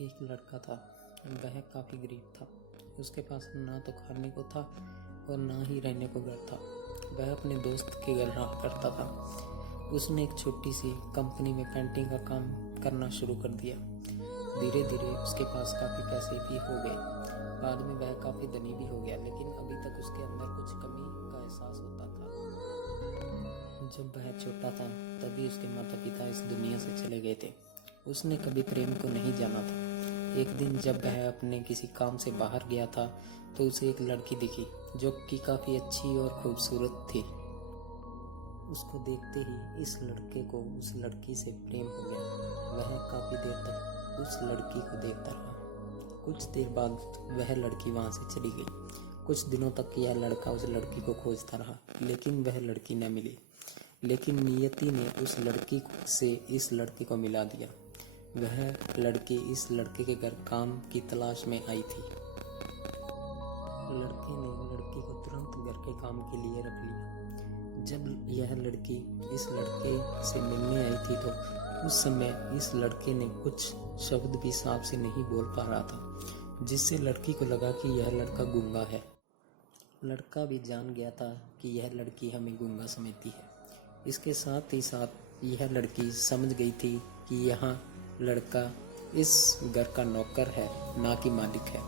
एक लड़का था। वह काफ़ी गरीब था। उसके पास ना तो खाने को था और ना ही रहने को घर था। वह अपने दोस्त के घर रहा करता था। उसने एक छोटी सी कंपनी में पेंटिंग का काम करना शुरू कर दिया। धीरे धीरे उसके पास काफ़ी पैसे भी हो गए। बाद में वह काफ़ी धनी भी हो गया, लेकिन अभी तक उसके अंदर कुछ कमी का एहसास होता था। जब वह छोटा था तभी उसके माता पिता इस दुनिया से चले गए थे। उसने कभी प्रेम को नहीं जाना था। एक दिन जब वह अपने किसी काम से बाहर गया था तो उसे एक लड़की दिखी जो कि काफ़ी अच्छी और खूबसूरत थी। उसको देखते ही इस लड़के को उस लड़की से प्रेम हो गया। वह काफ़ी देर तक उस लड़की को देखता रहा। कुछ देर बाद वह लड़की वहाँ से चली गई। कुछ दिनों तक यह लड़का उस लड़की को खोजता रहा, लेकिन वह लड़की न मिली। लेकिन नियति ने उस लड़की से इस लड़के को मिला दिया। वह लड़की इस लड़के के घर काम की तलाश में आई थी। लड़के ने लड़की को तुरंत घर के काम के लिए रख लिया। जब यह लड़की इस लड़के से मिलने आई थी तो उस समय इस लड़के ने कुछ शब्द भी साफ से नहीं बोल पा रहा था, जिससे लड़की को लगा कि यह लड़का गूंगा है। लड़का भी जान गया था कि यह लड़की हमें गूंगा समझती है। इसके साथ ही साथ यह लड़की समझ गई थी कि यह लड़का इस घर का नौकर है, ना कि मालिक है।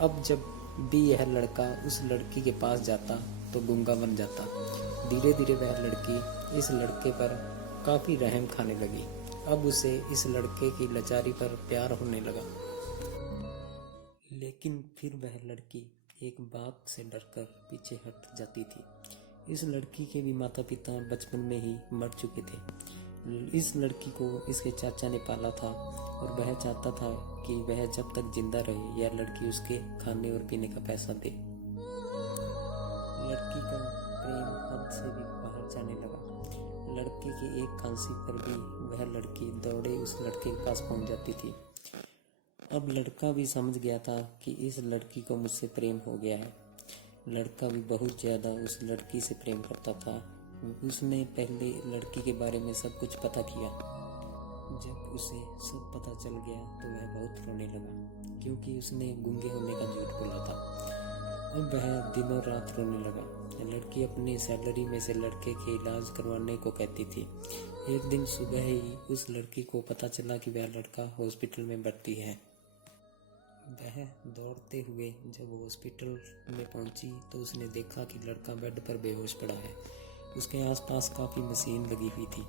अब जब भी यह लड़का उस लड़की के पास जाता तो गूंगा बन जाता। धीरे धीरे वह लड़की इस लड़के पर काफ़ी रहम खाने लगी। अब उसे इस लड़के की लाचारी पर प्यार होने लगा। लेकिन फिर वह लड़की एक बात से डरकर पीछे हट जाती थी। इस लड़की के भी माता पिता बचपन में ही मर चुके थे। इस लड़की को इसके चाचा ने पाला था और वह चाहता था कि वह जब तक जिंदा रहे यह लड़की उसके खाने और पीने का पैसा दे। लड़की का प्रेम हद से भी बाहर जाने लगा। लड़के की एक खांसी पर भी वह लड़की दौड़े उस लड़के के पास पहुंच जाती थी। अब लड़का भी समझ गया था कि इस लड़की को मुझसे प्रेम हो गया है। लड़का भी बहुत ज़्यादा उस लड़की से प्रेम करता था। उसने पहले लड़की के बारे में सब कुछ पता किया। जब उसे सब पता चल गया तो वह बहुत रोने लगा, क्योंकि उसने गूंगे होने का झूठ बोला था। अब वह दिनों रात रोने लगा। लड़की अपनी सैलरी में से लड़के के इलाज करवाने को कहती थी। एक दिन सुबह ही उस लड़की को पता चला कि वह लड़का हॉस्पिटल में भर्ती है। वह दौड़ते हुए जब हॉस्पिटल में पहुंची तो उसने देखा कि लड़का बेड पर बेहोश पड़ा है। उसके आसपास काफ़ी मशीन लगी हुई थी।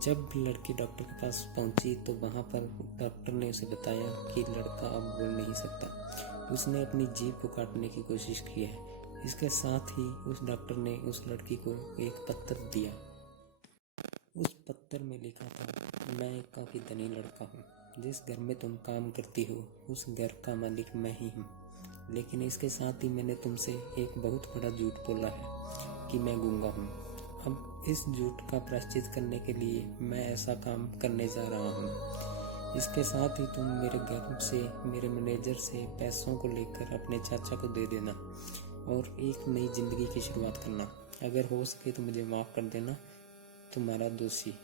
जब लड़की डॉक्टर के पास पहुंची तो वहां पर डॉक्टर ने उसे बताया कि लड़का अब बोल नहीं सकता। उसने अपनी जीभ को काटने की कोशिश की है। इसके साथ ही उस डॉक्टर ने उस लड़की को एक पत्र दिया। उस पत्र में लिखा था, मैं एक काफ़ी धनी लड़का हूँ। जिस घर में तुम काम करती हो उस घर का मालिक मैं ही हूँ। लेकिन इसके साथ ही मैंने तुमसे एक बहुत बड़ा झूठ बोला है कि मैं गूंगा हूँ। अब इस झूठ का प्रायश्चित करने के लिए मैं ऐसा काम करने जा रहा हूँ। इसके साथ ही तुम मेरे घर से मेरे मैनेजर से पैसों को लेकर अपने चाचा को दे देना और एक नई जिंदगी की शुरुआत करना। अगर हो सके तो मुझे माफ़ कर देना, तुम्हारा दोषी।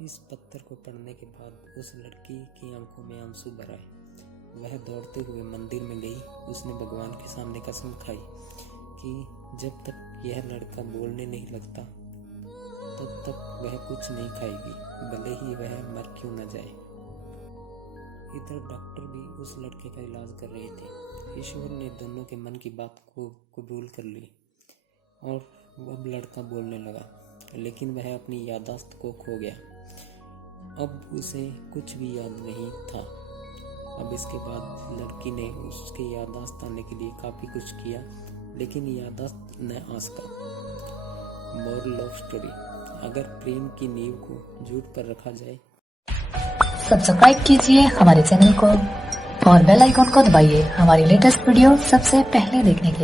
इस पत्र को पढ़ने के बाद उस लड़की की आंखों में आंसू भर आए। वह दौड़ते हुए मंदिर में गई। उसने भगवान के सामने कसम खाई कि जब तक यह लड़का बोलने नहीं लगता तब तक वह कुछ नहीं खाएगी, भले ही वह मर क्यों न जाए। इधर डॉक्टर भी उस लड़के का इलाज कर रहे थे। ईश्वर ने दोनों के मन की बात को कबूल कर ली और अब लड़का बोलने लगा, लेकिन वह अपनी याददाश्त को खो गया। अब उसे कुछ भी याद नहीं था। अब इसके बाद लड़की ने उसके याददाश्त आने के लिए काफ़ी कुछ किया, लेकिन याददाश्त न आ सका। मोरल ऑफ स्टोरी, अगर प्रेम की नींव को झूठ पर रखा जाए। सब्सक्राइब कीजिए हमारे चैनल को और बेल आइकॉन को दबाइए हमारी लेटेस्ट वीडियो सबसे पहले देखने के लिए।